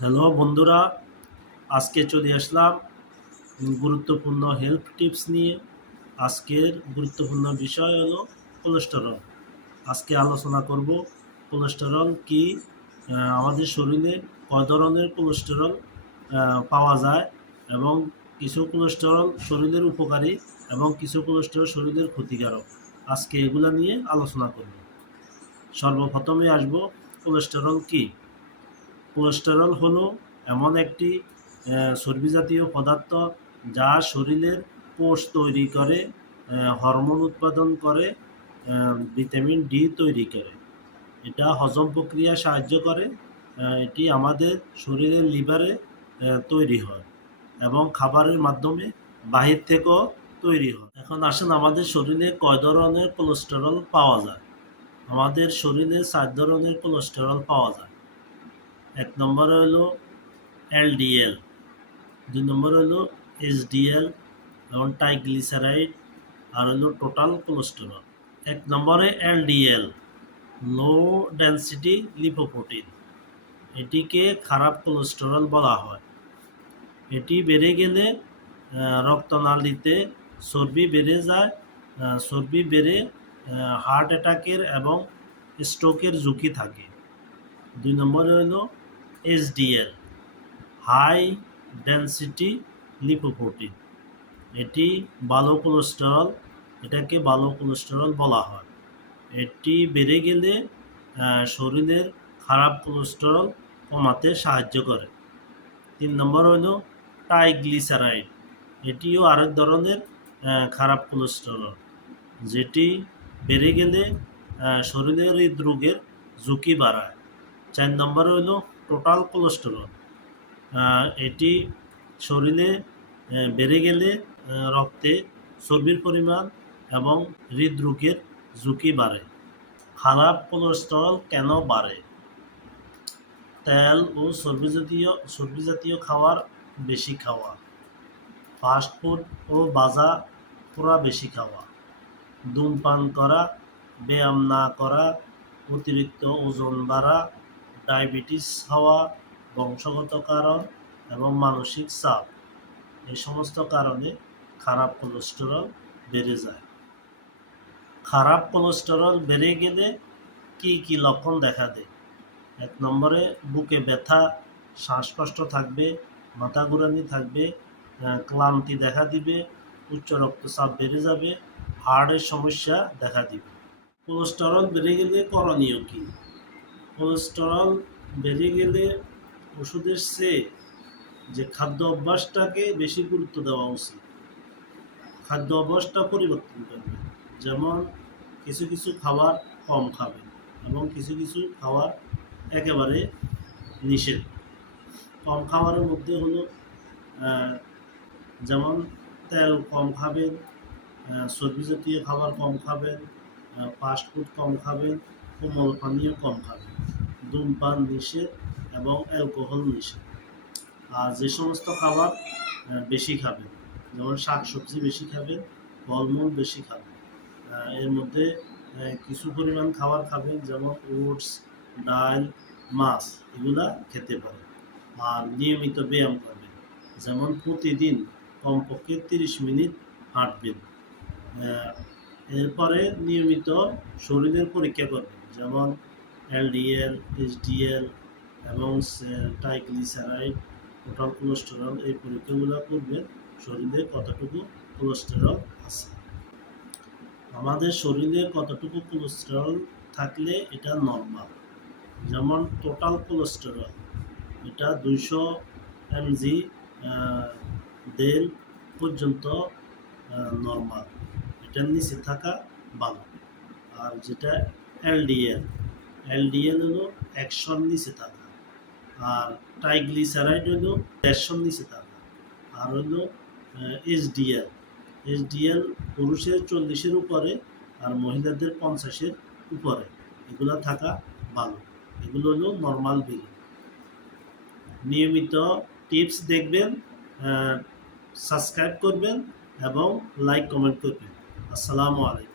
Hello বন্ধুরা, আজকে চলে আসলাম গুরুত্বপূর্ণ হেলথ টিপস নিয়ে। আজকের গুরুত্বপূর্ণ বিষয় হলো কোলেস্টেরল। আজকে আলোচনা করব কোলেস্টেরল কি, আমাদের শরীরে কয় ধরনের কোলেস্টেরল পাওয়া যায়, এবং কিছু কোলেস্টেরল শরীরের উপকারী এবং কিছু কোলেস্টেরল শরীরের ক্ষতিকারক। আজকে এগুলা নিয়ে আলোচনা করব। সর্বপ্রথমে আসব কোলেস্টেরল কি। কোলেস্টেরল হলো এমন একটি চর্বি জাতীয় পদার্থ যা শরীরের কোষ তৈরি করে, হরমোন উৎপাদন করে, ভিটামিন ডি তৈরি করে। এটা হজম প্রক্রিয়া সাহায্য করে। এটি আমাদের শরীরের লিভারে তৈরি হয় এবং খাবারের মাধ্যমে বাহির থেকেও তৈরি হয়। এখন আসেন, আমাদের শরীরে কয় ধরনের কোলেস্টেরল পাওয়া যায়। আমাদের শরীরে 4 ধরনের কোলেস্টেরল পাওয়া যায়। 1 নম্বরে হলো এলডিএল, 2 নম্বরে হলো এইচডিএল এবং ট্রাইগ্লিসারাইড, আর হলো টোটাল কোলেস্টেরল। 1 নম্বরে এলডিএল, লো ডেনসিটি লিপোপ্রোটিন। এটিকে খারাপ কোলেস্টেরল বলা হয়। এটি বেড়ে গেলে রক্তনালীতে চর্বি বেড়ে যায়। চর্বি বেড়ে হার্ট অ্যাটাকের এবং স্ট্রোকের ঝুঁকি থাকে। 2 নম্বরে হলো এইচডিএল, হাই ডেনসিটি লিপোপ্রোটিন। এটি ভালো কোলেস্টেরল, এটাকে ভালো কোলেস্টেরল বলা হয়। এটি বেড়ে গেলে শরীরের খারাপ কোলেস্টেরল কমাতে সাহায্য করে। 3 নম্বর হলো ট্রাইগ্লিসারাইড। এটিও আরেক ধরনের খারাপ কোলেস্টেরল, যেটি বেড়ে গেলে শরীরের হৃদরোগের ঝুঁকি বাড়ায়। 4 নম্বরে হলো টোটাল কোলেস্টেরল। এটি শরীরে বেড়ে গেলে রক্তে চর্বির পরিমাণ এবং হৃদরোগের ঝুঁকি বাড়ে। খারাপ কোলেস্টেরল কেন বাড়ে? তেল ও চর্বি জাতীয় খাবার বেশি খাওয়া, ফাস্টফুড ও ভাজা পোড়া বেশি খাওয়া, ধূমপান করা, ব্যায়াম না করা, অতিরিক্ত ওজন বাড়া, ডায়াবেটিস হওয়া, বংশগত কারণ এবং মানসিক চাপ, এই সমস্ত কারণে খারাপ কোলেস্টেরল বেড়ে যায়। খারাপ কোলেস্টেরল বেড়ে গেলে কি কি লক্ষণ দেখা দেয়? 1 নম্বরে বুকে ব্যথা, শ্বাসকষ্ট থাকবে, মাথা ঘুরানি থাকবে, ক্লান্তি দেখা দিবে, উচ্চ রক্তচাপ বেড়ে যাবে, হার্টের সমস্যা দেখা দিবে। কোলেস্টেরল বেড়ে গেলে করণীয় কী? কোলেস্টেরল বেড়ে গেলে ওষুধের চেয়ে যে খাদ্য অভ্যাসটাকে বেশি গুরুত্ব দেওয়া উচিত। খাদ্য অভ্যাসটা পরিবর্তন করবে, যেমন কিছু কিছু খাবার কম খাবেন এবং কিছু কিছু খাবার একেবারে নিষেধ। কম খাবারের মধ্যে হলো যেমন তেল কম খাবেন, চর্বি জাতীয় খাবার কম খাবেন, ফাস্টফুড কম খাবেন, কোমল পানীয় কম খাবেন, ধূমপান নিষেধ এবং অ্যালকোহল নিষেধ। আর যে সমস্ত খাবার বেশি খাবেন, যেমন শাকসবজি বেশি খাবেন, ফলমূল বেশি খাবেন। এর মধ্যে কিছু পরিমাণ খাবার খাবেন, যেমন ওটস, ডাল, মাছ, এগুলা খেতে পারেন। আর নিয়মিত ব্যায়াম করবেন, যেমন প্রতিদিন কমপক্ষে 30 মিনিট হাঁটবেন। এরপরে নিয়মিত শরীরের পরীক্ষা করবেন, যেমন এলডিএল, এইচডিএল এবং ট্রাইগ্লিসারাইড, টোটাল কোলেস্টেরল। এই পরীক্ষাগুলো করবেন শরীরে কতটুকু কোলেস্টেরল আছে। আমাদের শরীরে কতটুকু কোলেস্টেরল থাকলে এটা নর্মাল? যেমন টোটাল কোলেস্টেরল, এটা 200 mg দেড় পর্যন্ত নর্মাল, এটার নিচে থাকা ভালো। আর যেটা এলডিএল হলো 100-র নিচে থাকা, আর ট্রাইগ্লিসারাইড হলো 150-র নিচে থাকা, আর হলো এইচডিএল পুরুষের 40-এর উপরে আর মহিলাদের 50-এর উপরে, এগুলো থাকা ভালো। এগুলো হলো নর্মাল ভ্যালু। নিয়মিত টিপস দেখবেন, সাবস্ক্রাইব করবেন এবং লাইক কমেন্ট করবেন। আসসালামু আলাইকুম।